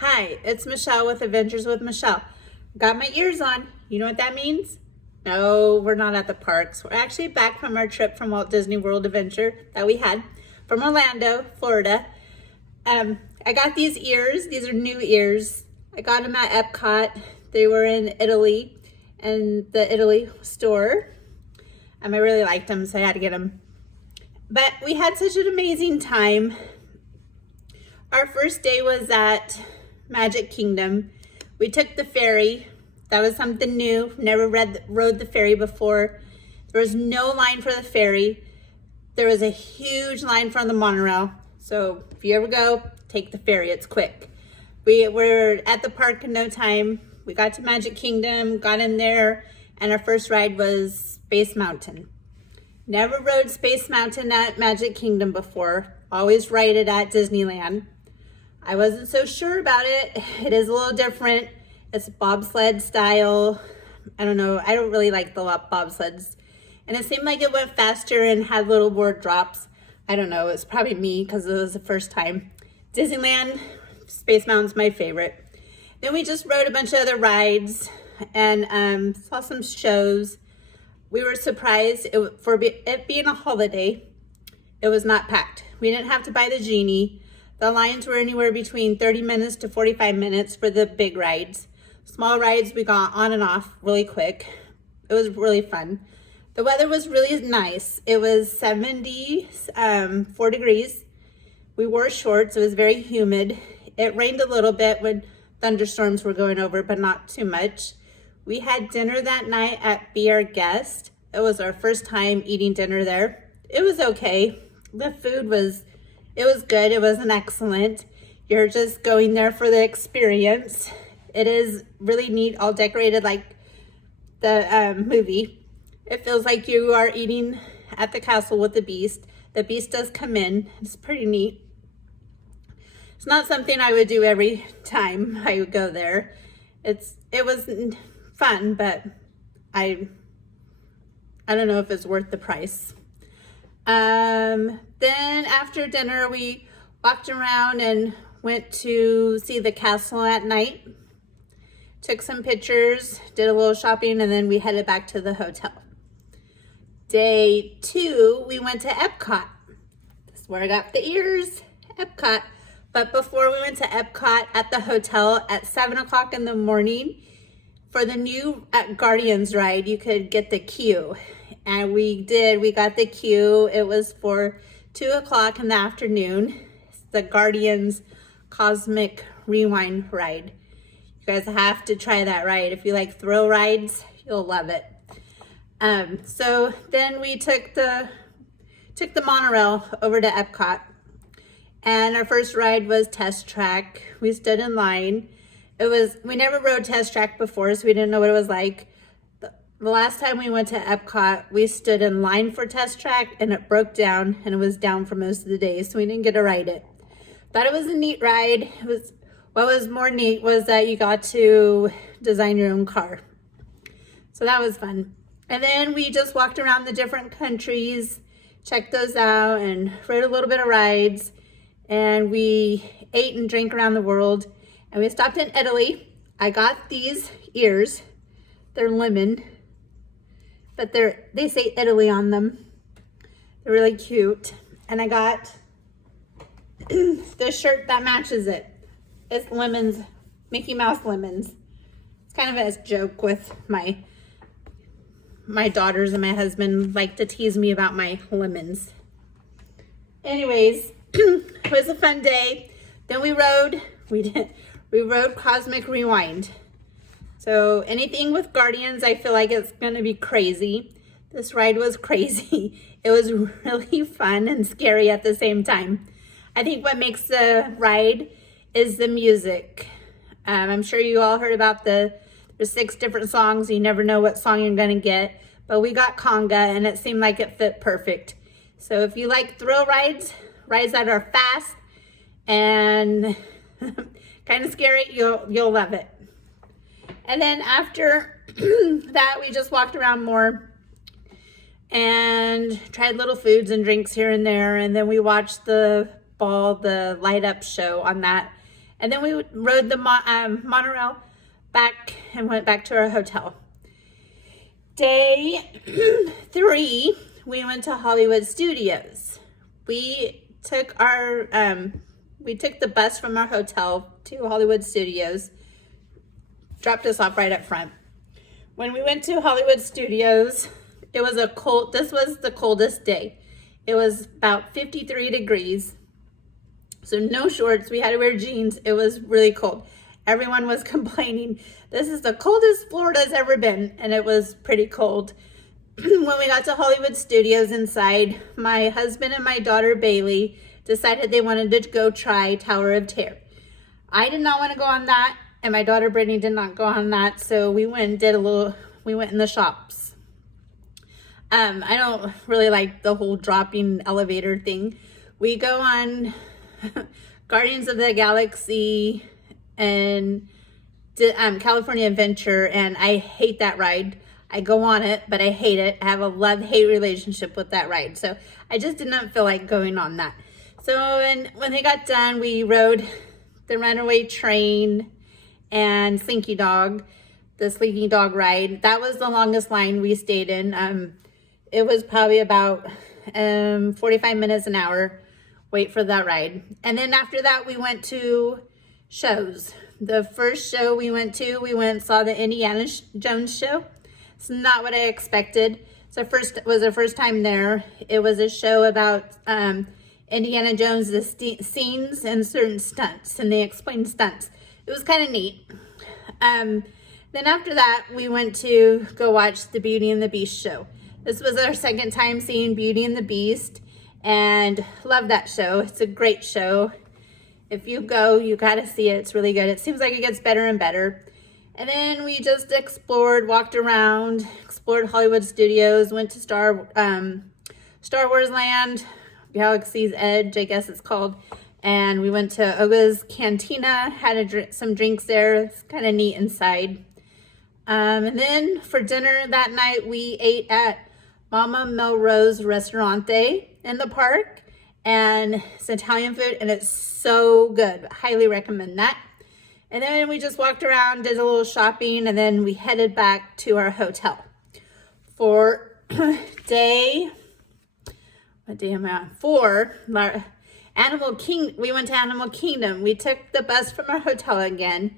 Hi, it's Michelle with Adventures with Michelle. Got my ears on. You know what that means? No, we're not at the parks. We're actually back from our trip from Walt Disney World Adventure that we had from Orlando, Florida. I got these ears. These are new ears. I got them at Epcot. They were in Italy and the Italy store. I really liked them, so I had to get them. But we had such an amazing time. Our first day was at Magic Kingdom. We took the ferry. That was something new. Never rode the ferry before. There was no line for the ferry. There was a huge line for the monorail. So if you ever go, take the ferry. It's quick. We were at the park in no time. We got to Magic Kingdom, got in there, and our first ride was Space Mountain. Never rode Space Mountain at Magic Kingdom before. Always ride it at Disneyland. I wasn't so sure about it. It is a little different. It's bobsled style. I don't know. I don't really like the bobsleds. And it seemed like it went faster and had little more drops. I don't know. It's probably me because it was the first time. Disneyland, Space Mountain's my favorite. Then we just rode a bunch of other rides and saw some shows. We were surprised for it being a holiday. It was not packed. We didn't have to buy the genie. The lines were anywhere between 30 minutes to 45 minutes for the big rides. Small rides, we got on and off really quick. It was really fun. The weather was really nice. It was 74 degrees. We wore shorts. It was very humid. It rained a little bit when thunderstorms were going over, but not too much. We had dinner that night at Be Our Guest. It was our first time eating dinner there. It was okay. The food was good. It wasn't excellent. You're just going there for the experience. It is really neat, all decorated like the movie. It feels like you are eating at the castle with the Beast. The Beast does come in. It's pretty neat. It's not something I would do every time I would go there. It was fun, but I don't know if it's worth the price. Then after dinner, we walked around and went to see the castle at night. Took some pictures, did a little shopping, and then we headed back to the hotel. Day 2, we went to Epcot. That's where I got the ears, Epcot. But before we went to Epcot, at the hotel at 7 o'clock in the morning, for the new Guardians ride, you could get the queue. And we did. We got the queue. It was for 2 o'clock in the afternoon. It's the Guardians Cosmic Rewind ride. You guys have to try that ride. If you like thrill rides, you'll love it. So then we took the monorail over to Epcot. And our first ride was Test Track. We stood in line. We never rode Test Track before, so we didn't know what it was like. The last time we went to Epcot, we stood in line for Test Track and it broke down, and it was down for most of the day, so we didn't get to ride it. Thought it was a neat ride. What was more neat was that you got to design your own car. So that was fun. And then we just walked around the different countries, checked those out, and rode a little bit of rides. And we ate and drank around the world. And we stopped in Italy. I got these ears. They're lemon, but they say Italy on them. They're really cute. And I got the shirt that matches it. It's lemons, Mickey Mouse lemons. It's kind of a joke with my daughters, and my husband like to tease me about my lemons. Anyways, it was a fun day. Then we rode Cosmic Rewind. So anything with Guardians, I feel like it's gonna be crazy. This ride was crazy. It was really fun and scary at the same time. I think what makes the ride is the music. I'm sure you all heard about there's 6 different songs. You never know what song you're gonna get, but we got Conga and it seemed like it fit perfect. So if you like thrill rides that are fast and kind of scary, you'll love it. And then after that, we just walked around more and tried little foods and drinks here and there. And then we watched the light up show on that. And then we rode the monorail back and went back to our hotel. Day 3, we went to Hollywood Studios. We took the bus from our hotel to Hollywood Studios, dropped us off right up front. When we went to Hollywood Studios, this was the coldest day. It was about 53 degrees. So no shorts, we had to wear jeans. It was really cold. Everyone was complaining, this is the coldest Florida's ever been, and it was pretty cold. When we got to Hollywood Studios inside, my husband and my daughter Bailey decided they wanted to go try Tower of Terror. I did not want to go on that, and my daughter Brittany did not go on that, so we went in the shops. I don't really like the whole dropping elevator thing. We go on Guardians of the Galaxy and California Adventure, and I hate that ride. I go on it, but I hate it. I have a love-hate relationship with that ride, so I just did not feel like going on that. So when they got done, we rode the Runaway Train and Slinky Dog, the Slinky Dog ride. That was the longest line we stayed in. It was probably about 45 minutes an hour wait for that ride. And then after that, we went to shows. The first show we went and saw the Indiana Jones show. It's not what I expected. It was our first time there. It was a show about Indiana Jones, the scenes and certain stunts, and they explained stunts. It was kind of neat. Then after that, we went to go watch the Beauty and the Beast show. This was our second time seeing Beauty and the Beast, and love that show. It's a great show. If you go, you gotta see it. It's really good. It seems like it gets better and better. And then we just walked around, explored Hollywood Studios, went to Star Wars Land, Galaxy's Edge, I guess it's called. And we went to Oga's Cantina, had some drinks there. It's kind of neat inside. And then for dinner that night, we ate at Mama Melrose Restaurante in the park. And it's Italian food, and it's so good. Highly recommend that. And then we just walked around, did a little shopping, and then we headed back to our hotel. For day, what day am I on? 4, we went to Animal Kingdom. We took the bus from our hotel again,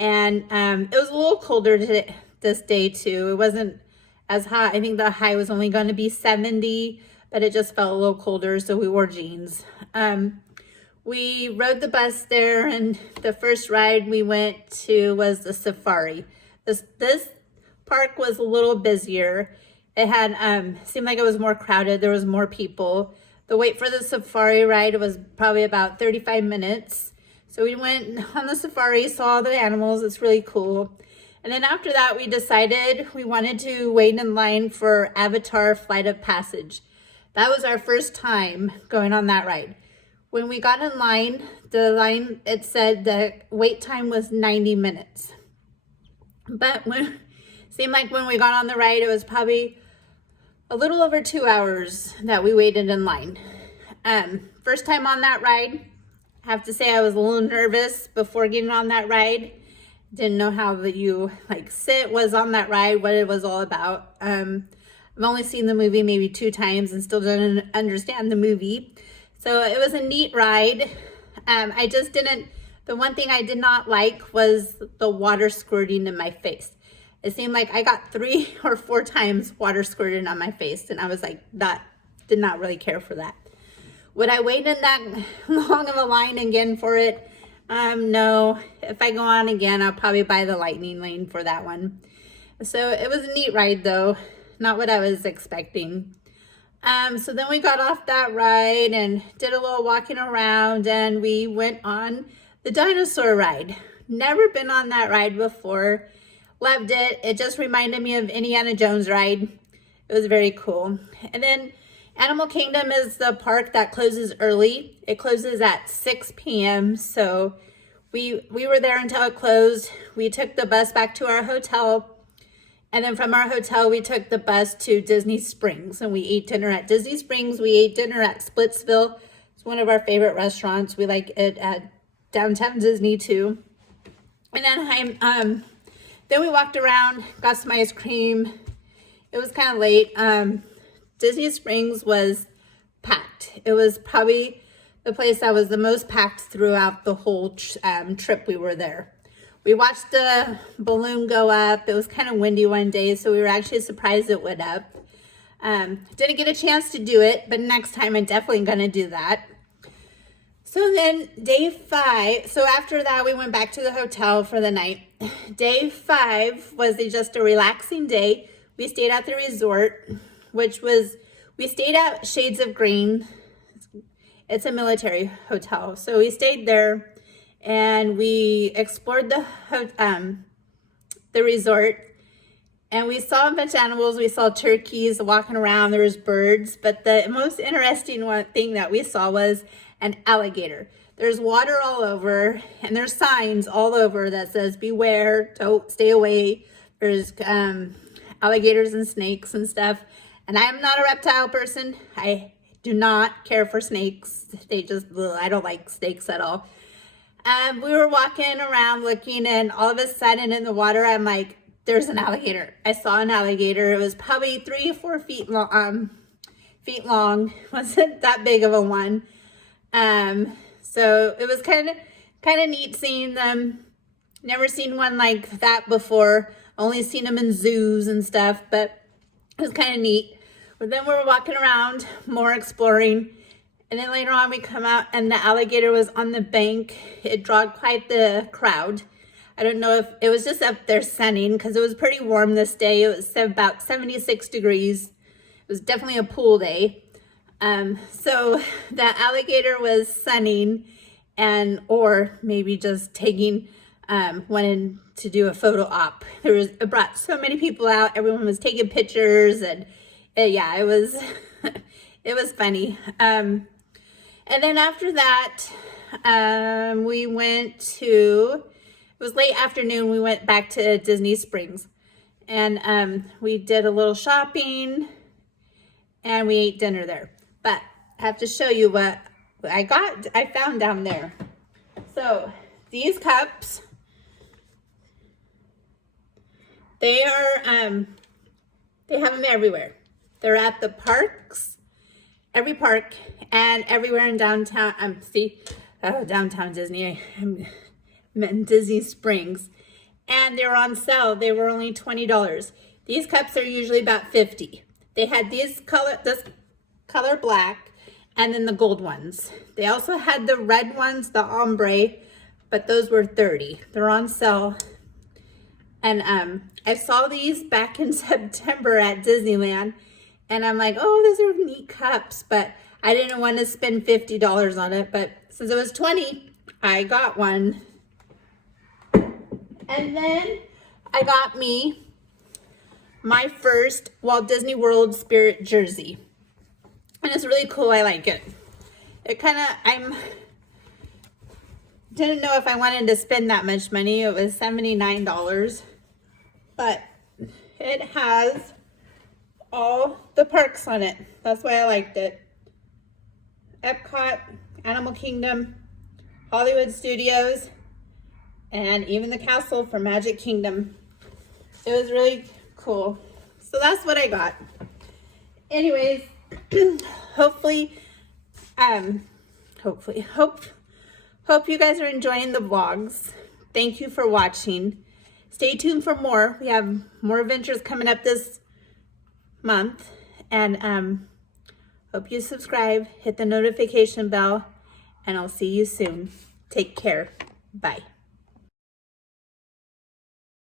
and it was a little colder this day too. It wasn't as hot. I think the high was only going to be 70, but it just felt a little colder, so we wore jeans. We rode the bus there, and the first ride we went to was the safari. This park was a little busier. It had seemed like it was more crowded. There was more people. The wait for the safari ride was probably about 35 minutes. So we went on the safari, saw all the animals. It's really cool. And then after that, we decided we wanted to wait in line for Avatar Flight of Passage. That was our first time going on that ride. When we got in line, it said the wait time was 90 minutes. But it seemed like when we got on the ride, it was probably a little over 2 hours that we waited in line. First time on that ride, I have to say I was a little nervous before getting on that ride. Didn't know how sit was on that ride, what it was all about. I've only seen the movie maybe 2 times and still don't understand the movie. So it was a neat ride. The one thing I did not like was the water squirting in my face. It seemed like I got 3 or 4 times water squirted on my face, and I was like, did not really care for that. Would I wait in that long of a line again for it? No. If I go on again, I'll probably buy the lightning lane for that one. So it was a neat ride though. Not what I was expecting. So then we got off that ride and did a little walking around, and we went on the dinosaur ride. Never been on that ride before. Loved it. It just reminded me of Indiana Jones ride. It was very cool. And then Animal Kingdom is the park that closes early. It closes at 6 p.m. So we were there until it closed. We took the bus back to our hotel. And then from our hotel, we took the bus to Disney Springs, and we ate dinner at Disney Springs. We ate dinner at Splitsville. It's one of our favorite restaurants. We like it at downtown Disney too. And then we walked around, got some ice cream. It was kind of late. Disney Springs was packed. It was probably the place that was the most packed throughout the whole trip we were there. We watched the balloon go up. It was kind of windy one day, so we were actually surprised it went up. Didn't get a chance to do it, but next time I'm definitely gonna do that. So then day 5, so after that we went back to the hotel for the night. Day 5 was just a relaxing day. We stayed at the resort, we stayed at Shades of Green. It's a military hotel. So we stayed there and we explored the resort, and we saw a bunch of animals. We saw turkeys walking around, there was birds, but the most interesting thing that we saw was an alligator. There's water all over, and there's signs all over that says beware, don't stay away. There's alligators and snakes and stuff. And I'm not a reptile person. I do not care for snakes. I don't like snakes at all. We were walking around looking, and all of a sudden in the water, I'm like, there's an alligator. I saw an alligator. It was probably 3 or 4 feet long. Wasn't that big of a one. So it was kind of neat seeing them. Never seen one like that before. Only seen them in zoos and stuff, but it was kind of neat. But then we were walking around, more exploring, and then later on we come out and the alligator was on the bank. It drawed quite the crowd. I don't know if it was just up there sunning, because it was pretty warm this day. It was about 76 degrees. It was definitely a pool day. So the alligator was sunning, or maybe just taking, wanted to do a photo op. It brought so many people out. Everyone was taking pictures, and yeah, it was, it was funny. And then after that, we went to, it was late afternoon, we went back to Disney Springs, and we did a little shopping and we ate dinner there. But I have to show you what I found down there. So these cups, they are, they have them everywhere. They're at the parks, every park, and everywhere in downtown, downtown Disney, I meant Disney Springs. And they were on sale. They were only $20. These cups are usually about $50. They had this color black, and then the gold ones. They also had the red ones, the ombre, but those were $30. They're on sale. And I saw these back in September at Disneyland, and I'm like, oh, those are neat cups, but I didn't want to spend $50 on it. But since it was $20, I got one. And then I got me my first Walt Disney World Spirit jersey. And it's really cool. I like it. It kind of, didn't know if I wanted to spend that much money. It was $79. But it has all the parks on it. That's why I liked it. Epcot, Animal Kingdom, Hollywood Studios, and even the castle for Magic Kingdom. It was really cool. So that's what I got. Anyways, hopefully, hope you guys are enjoying the vlogs. Thank you for watching. Stay tuned for more. We have more adventures coming up this month, and hope you subscribe, hit the notification bell, and I'll see you soon. Take care. Bye.